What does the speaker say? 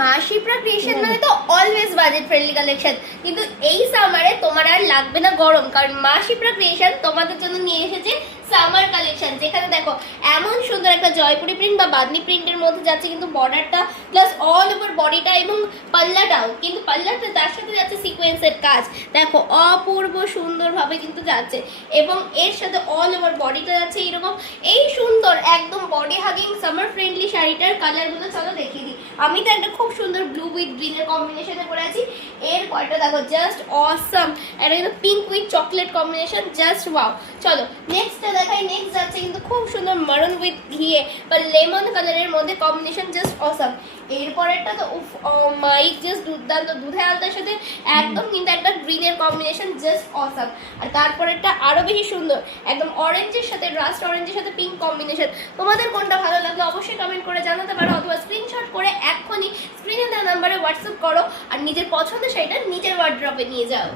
মাশিপ্রা creation মানে তো always budget friendly collection, কিন্তু এই সামারে তোমার আর লাগবে না গরম, কারণ মাশিপ্রা ক্রিয়েশন তোমাদের জন্য নিয়ে এসেছে সামার কালেকশন, যেখানে দেখো এমন সুন্দর একটা জয়পুরি প্রিন্ট বা বাদনি প্রিন্টের মধ্যে যাচ্ছে কিন্তু বর্ডারটা প্লাস অল ওভার বডিটা এবং পাল্লাটাও, কিন্তু পাল্লাটা তার সাথে যাচ্ছে সিকোয়েন্সের কাজ, দেখো অপূর্ব সুন্দরভাবে কিন্তু যাচ্ছে এবং এর সাথে অল ওভার বডিটা যাচ্ছে এইরকম। এই সুন্দর একদম বডি হাগিং সামার ফ্রেন্ডলি শাড়িটার কালারগুলো চলো দেখিয়ে দিই। আমি তো একটা খুব সুন্দর ব্লু উইথ গ্রিনের কম্বিনেশনে করে আছি, এর পরটা দেখো জাস্ট অসাম, এটা কিন্তু pink with chocolate combination, just wow. চলো নেক্সটটা দেখাই। নেক্সট যাচ্ছে কিন্তু খুব সুন্দর মারুন উইথ ঘিয়ে বা লেমন কালারের মধ্যে কম্বিনেশন, জাস্ট অসাম। এরপরেরটা তো মাইক জাস্ট দুর্দান্ত, দুধে আলতার সাথে একদম কিন্তু একটা গ্রিনের কম্বিনেশন, জাস্ট অসাম। আর তারপরেরটা আরো বেশি সুন্দর, একদম অরেঞ্জের সাথে রাস্ট অরেঞ্জের সাথে পিঙ্ক কম্বিনেশন। তোমাদের কোনটা ভালো লাগলো অবশ্যই কমেন্ট করে জানাতে পারো, অথবা স্ক্রিনশট করে এক্ষুনি স্ক্রিনে দেওয়া নাম্বারে হোয়াটসঅ্যাপ করো আর নিজের পছন্দের শাড়িটা নিজের ওয়ার্ড্রপে নিয়ে যাও।